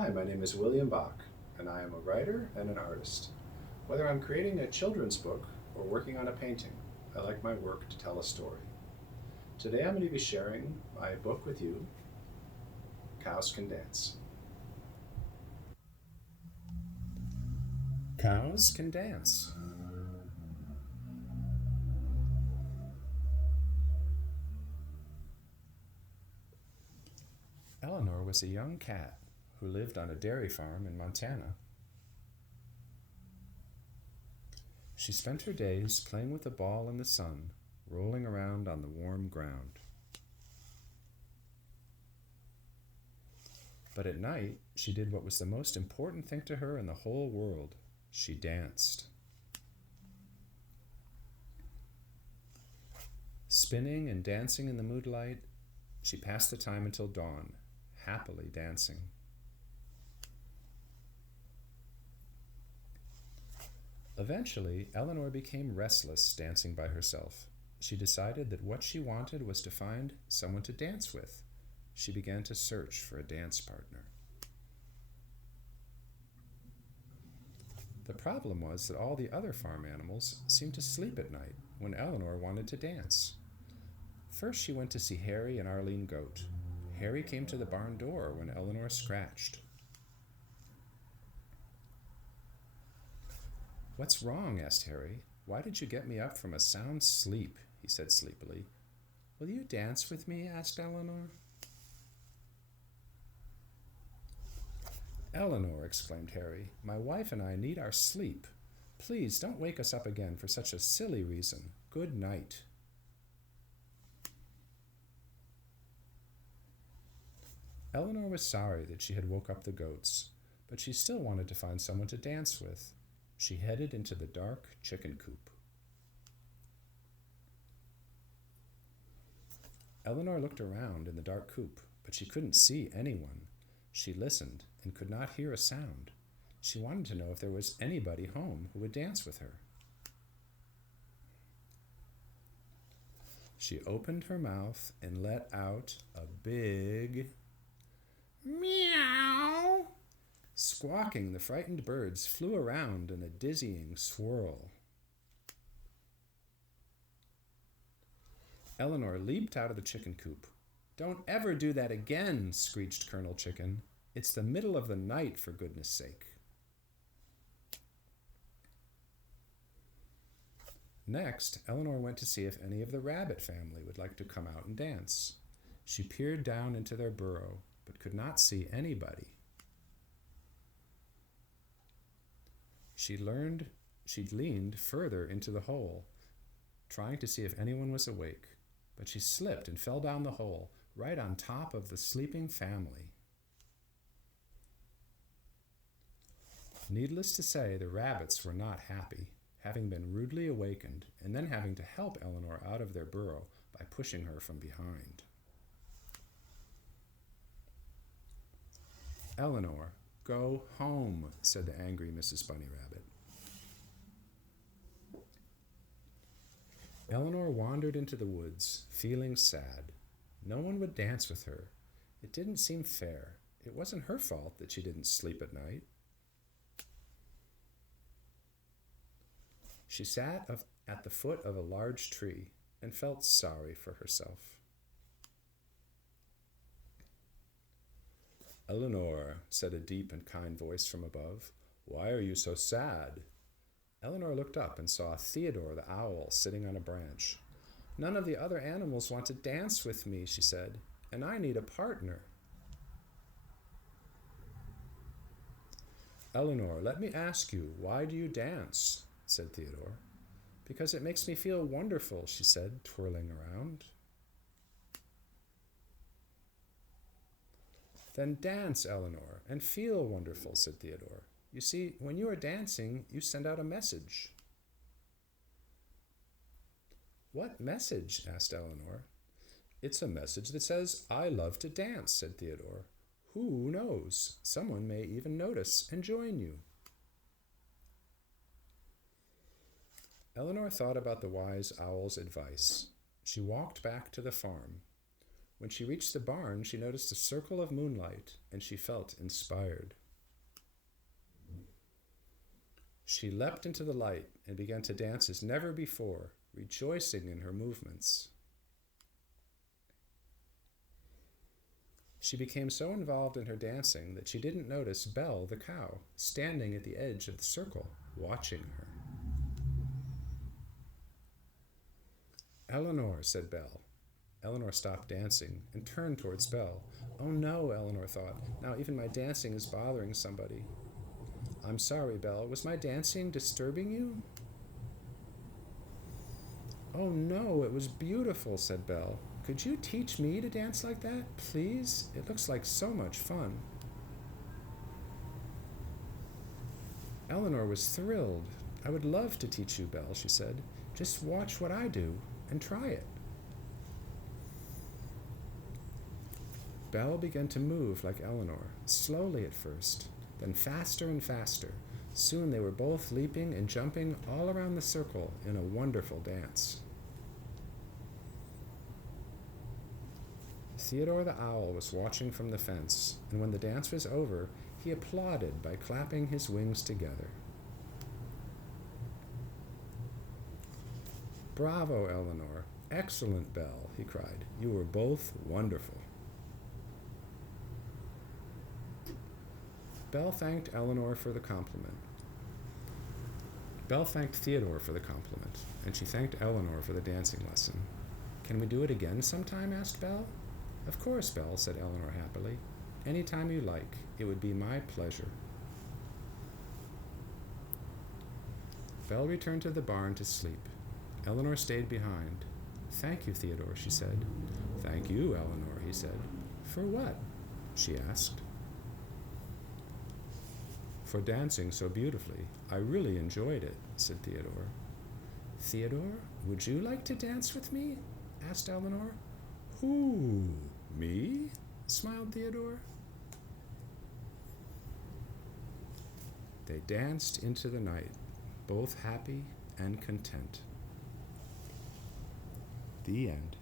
Hi, my name is William Bock, and I am a writer and an artist. Whether I'm creating a children's book or working on a painting, I like my work to tell a story. Today I'm going to be sharing my book with you, Cows Can Dance. Cows can dance. Eleanor was a young cat who lived on a dairy farm in Montana. She spent her days playing with a ball in the sun, rolling around on the warm ground. But at night, she did what was the most important thing to her in the whole world. She danced. Spinning and dancing in the moonlight, she passed the time until dawn, happily dancing. Eventually, Eleanor became restless dancing by herself. She decided that what she wanted was to find someone to dance with. She began to search for a dance partner. The problem was that all the other farm animals seemed to sleep at night when Eleanor wanted to dance. First, she went to see Harry and Arlene Goat. Harry came to the barn door when Eleanor scratched. "What's wrong?" asked Harry. "Why did you get me up from a sound sleep?" he said sleepily. "Will you dance with me?" asked Eleanor. "Eleanor," exclaimed Harry, "my wife and I need our sleep. Please don't wake us up again for such a silly reason. Good night." Eleanor was sorry that she had woke up the goats, but she still wanted to find someone to dance with. She headed into the dark chicken coop. Eleanor looked around in the dark coop, but she couldn't see anyone. She listened and could not hear a sound. She wanted to know if there was anybody home who would dance with her. She opened her mouth and let out a big meow. Squawking, the frightened birds flew around in a dizzying swirl. Eleanor leaped out of the chicken coop. "Don't ever do that again," screeched Colonel Chicken. "It's the middle of the night, for goodness sake." Next, Eleanor went to see if any of the rabbit family would like to come out and dance. She peered down into their burrow, but could not see anybody. She leaned further into the hole, trying to see if anyone was awake, but she slipped and fell down the hole, right on top of the sleeping family. Needless to say, the rabbits were not happy, having been rudely awakened and then having to help Eleanor out of their burrow by pushing her from behind. "Eleanor, go home," said the angry Mrs. Bunny Rabbit. Eleanor wandered into the woods, feeling sad. No one would dance with her. It didn't seem fair. It wasn't her fault that she didn't sleep at night. She sat at the foot of a large tree and felt sorry for herself. "Eleanor," said a deep and kind voice from above, "why are you so sad?" Eleanor looked up and saw Theodore the owl sitting on a branch. "None of the other animals want to dance with me," she said, "and I need a partner." "Eleanor, let me ask you, why do you dance?" said Theodore. "Because it makes me feel wonderful," she said, twirling around. "Then dance, Eleanor, and feel wonderful," said Theodore. "You see, when you are dancing, you send out a message." "What message?" asked Eleanor. "It's a message that says, 'I love to dance,'" said Theodore. "Who knows? Someone may even notice and join you." Eleanor thought about the wise owl's advice. She walked back to the farm. When she reached the barn, she noticed a circle of moonlight, and she felt inspired. She leapt into the light and began to dance as never before, rejoicing in her movements. She became so involved in her dancing that she didn't notice Belle, the cow, standing at the edge of the circle, watching her. "Eleanor," said Belle. Eleanor stopped dancing and turned towards Belle. "Oh no," Eleanor thought. "Now even my dancing is bothering somebody." "I'm sorry, Belle. Was my dancing disturbing you?" "Oh no, it was beautiful," said Belle. "Could you teach me to dance like that, please? It looks like so much fun." Eleanor was thrilled. "I would love to teach you, Belle," she said. "Just watch what I do and try it." Belle began to move like Eleanor, slowly at first, then faster and faster. Soon they were both leaping and jumping all around the circle in a wonderful dance. Theodore the owl was watching from the fence, and when the dance was over, he applauded by clapping his wings together. "Bravo, Eleanor! Excellent, Belle!" he cried. "You were both wonderful." Belle thanked Theodore for the compliment, and she thanked Eleanor for the dancing lesson. "Can we do it again sometime?" asked Belle. "Of course, Belle," said Eleanor happily. "Any time you like. It would be my pleasure." Belle returned to the barn to sleep. Eleanor stayed behind. "Thank you, Theodore," she said. "Thank you, Eleanor," he said. "For what?" she asked. "For dancing so beautifully. I really enjoyed it," said Theodore. "Theodore, would you like to dance with me?" asked Eleanor. "Who, me?" smiled Theodore. They danced into the night, both happy and content. The end.